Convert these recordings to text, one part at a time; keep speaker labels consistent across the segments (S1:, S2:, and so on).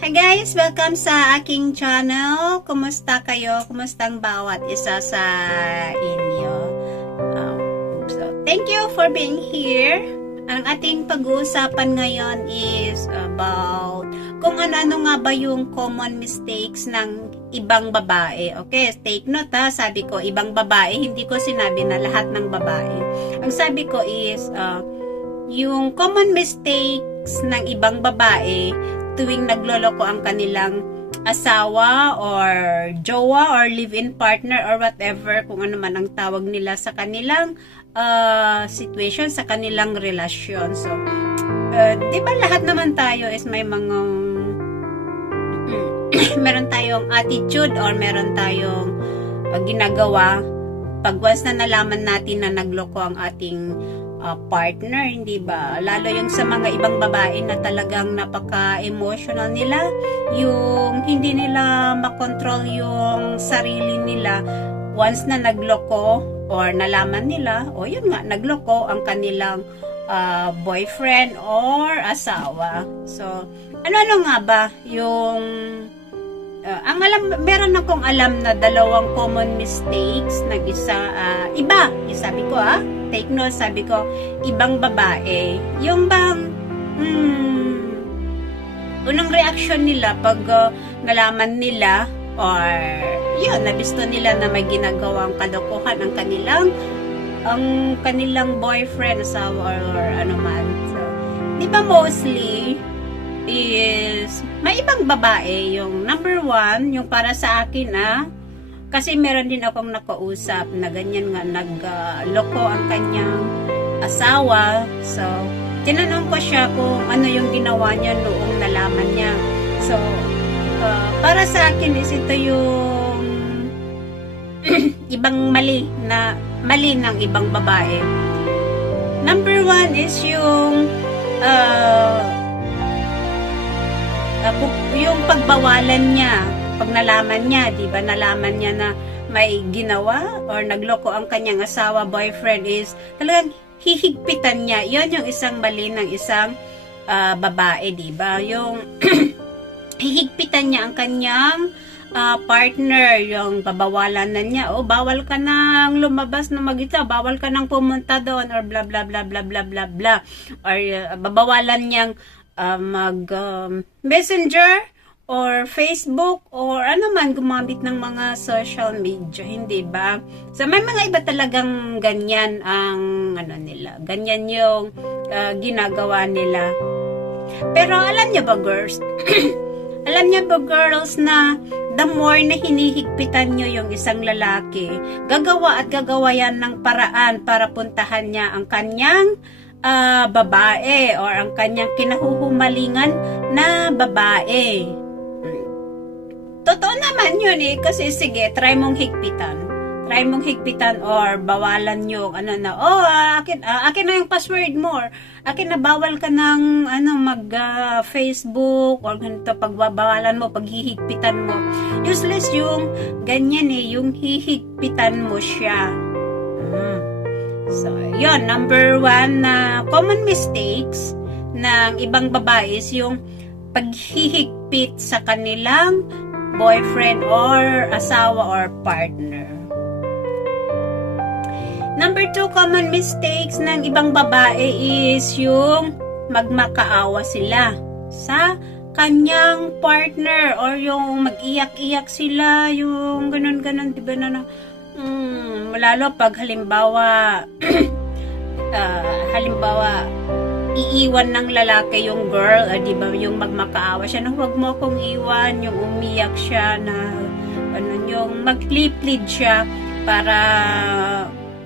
S1: Hi guys! Welcome sa aking channel. Kumusta kayo? Kumusta ang bawat isa sa inyo? Um, so, thank you for being here. Ang ating pag-uusapan ngayon is about kung ano-ano nga ba yung common mistakes ng ibang babae. Okay, take note ha. Sabi ko, ibang babae. Hindi ko sinabi na lahat ng babae. Ang sabi ko is, uh, yung common mistakes ng ibang babae tuwing nagloloko ang kanilang asawa or jowa or live-in partner or whatever kung ano man ang tawag nila sa kanilang uh, situation, sa kanilang relasyon. So, uh, di ba lahat naman tayo is may mga meron tayong attitude or meron tayong uh, ginagawa pag once na nalaman natin na nagloko ang ating uh, partner, hindi ba? Lalo yung sa mga ibang babae na talagang napaka-emotional nila, yung hindi nila makontrol yung sarili nila once na nagloko or nalaman nila, o yun nga, nagloko ang kanilang uh, boyfriend or asawa. So, ano-ano nga ba yung Uh, ang alam, meron akong alam na dalawang common mistakes ng isa, uh, iba, yung sabi ko ah, take note, sabi ko, ibang babae. Yung bang, hmm, unang reaction nila pag uh, nalaman nila or yun, nabisto nila na may ginagawang kalokohan ang kanilang ang kanilang boyfriend, asawa, or, or ano man. So, di ba mostly, is may ibang babae yung number one yung para sa akin ah kasi meron din akong nakausap na ganyan nga nagloko ang kanyang asawa. So tinanong ko siya kung ano yung ginawa niya noong nalaman niya. So uh, para sa akin is ito yung ibang mali na mali ng ibang babae. Number one is yung uh, uh, yung pagbawalan niya, pag nalaman niya, di ba, nalaman niya na may ginawa or nagloko ang kanyang asawa, boyfriend is talagang hihigpitan niya. Yon yung isang mali ng isang uh, babae, di ba? Yung hihigpitan niya ang kanyang uh, partner, yung babawalan na niya, oh, bawal ka nang lumabas na mag-isa, bawal ka nang pumunta doon, or bla bla bla bla bla bla bla, or uh, babawalan niyang uh, mag um, messenger or Facebook or ano man gumamit ng mga social media, hindi ba? So may mga iba talagang ganyan ang ano nila, ganyan yung uh, ginagawa nila. Pero alam niyo ba girls? alam niyo ba girls na the more na hinihigpitan nyo yung isang lalaki, gagawa at gagawa yan ng paraan para puntahan niya ang kanyang uh, babae or ang kanyang kinahuhumalingan na babae. Naman yun eh, kasi sige, try mong higpitan. Try mong higpitan or bawalan yung ano na, oh, akin, uh, akin na yung password mo akin na bawal ka ng ano, mag uh, Facebook or ganito, pagbabawalan mo, paghihigpitan mo. Useless yung ganyan eh, yung hihigpitan mo siya. Hmm. So, yon number one na common mistakes ng ibang babae is yung paghihigpit sa kanilang boyfriend or asawa or partner. Number two common mistakes ng ibang babae is yung magmakaawa sila sa kanyang partner or yung mag-iyak-iyak sila, yung ganun-ganun, di ba na, na Hmm, lalo pag halimbawa uh, halimbawa iiwan ng lalaki yung girl, uh, 'di ba, yung magmakaawa siya, no, wag mo akong iwan, yung umiyak siya na ano yung mag-plead siya para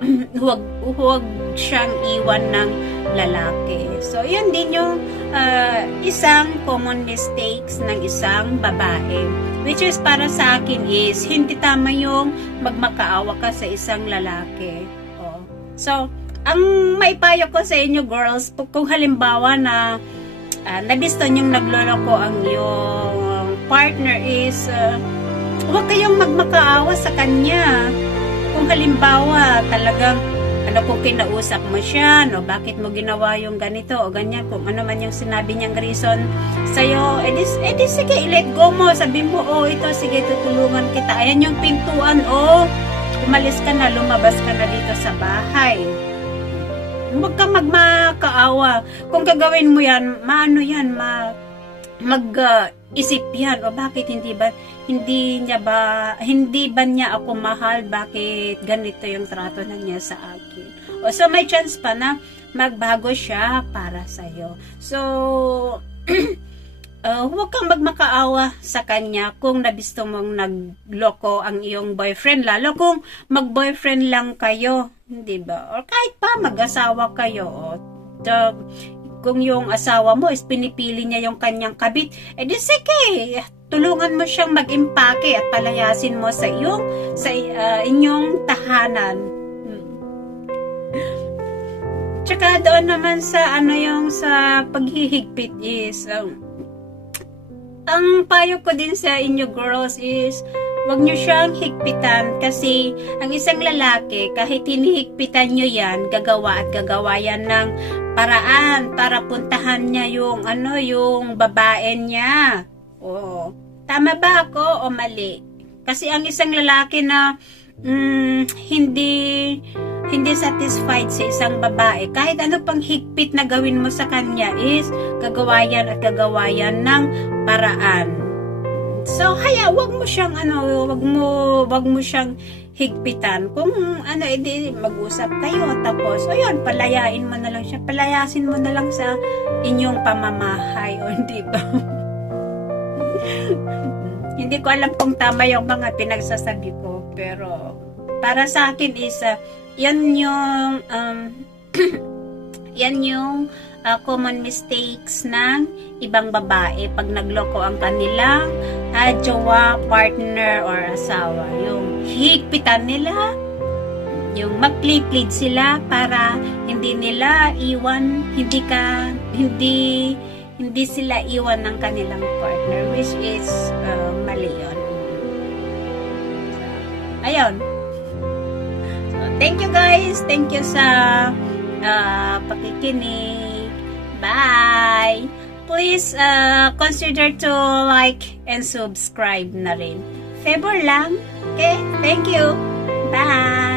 S1: huwag huwag siyang iwan ng lalaki. So, yun din yung uh, isang common mistakes ng isang babae. Which is para sa akin is, hindi tama yung magmakaawa ka sa isang lalaki. Oh. So, ang maipayo ko sa inyo girls, kung halimbawa na uh, nabisto niyong nagloloko ang yung partner is, uh, huwag kayong magmakaawa sa kanya. Kung halimbawa talagang ano kung kinausap mo siya, no, bakit mo ginawa yung ganito o ganyan, kung ano man yung sinabi niyang reason sa'yo, edi, edi sige, let go mo, sabi mo, oh, ito, sige, tutulungan kita. Ayan yung pintuan, oh, umalis ka na, lumabas ka na dito sa bahay. Huwag ka magmakaawa. Kung gagawin mo yan, maano yan, ma, mag, ah, isip yan, o bakit hindi ba, hindi niya ba, hindi ba niya ako mahal, bakit ganito yung trato na niya sa akin. O, so may chance pa na magbago siya para sa'yo. So, uh, huwag kang magmakaawa sa kanya kung nabisto mong nagloko ang iyong boyfriend, lalo kung mag-boyfriend lang kayo, di ba? Or kahit pa mag-asawa kayo, o, the, kung yung asawa mo is pinipili niya yung kanyang kabit, eh di sige, tulungan mo siyang mag-impake at palayasin mo sa iyong sa uh, inyong tahanan. Hmm. Tsaka doon naman sa ano yung sa paghihigpit is um, ang payo ko din sa inyo girls is wag nyo siyang higpitan kasi ang isang lalaki kahit hinihigpitan nyo yan gagawa at gagawa yan ng paraan para puntahan niya yung ano yung babae niya. Oo. Tama ba ako o mali? Kasi ang isang lalaki na mm, hindi hindi satisfied sa isang babae, kahit ano pang higpit na gawin mo sa kanya is gagawa yan at gagawa yan ng paraan. So, haya, wag mo siyang ano, wag mo, wag mo siyang higpitan. Kung ano, edi mag-usap kayo. Tapos, ayun, palayain mo na lang siya. Palayasin mo na lang sa inyong pamamahay. O, di ba? Hindi ko alam kung tama yung mga pinagsasabi ko. Pero, para sa akin is, uh, yan yung, um, yan yung uh, common mistakes ng ibang babae pag nagloko ang kanilang uh, jowa, partner, or asawa. Yung higpitan nila, yung mag-plead sila para hindi nila iwan, hindi ka, hindi, hindi sila iwan ng kanilang partner, which is uh, mali yun. Ayun. Thank you guys. Thank you sa uh, pakikinig. Bye! Please uh, consider to like and subscribe na rin. Favor lang. Okay? Thank you. Bye!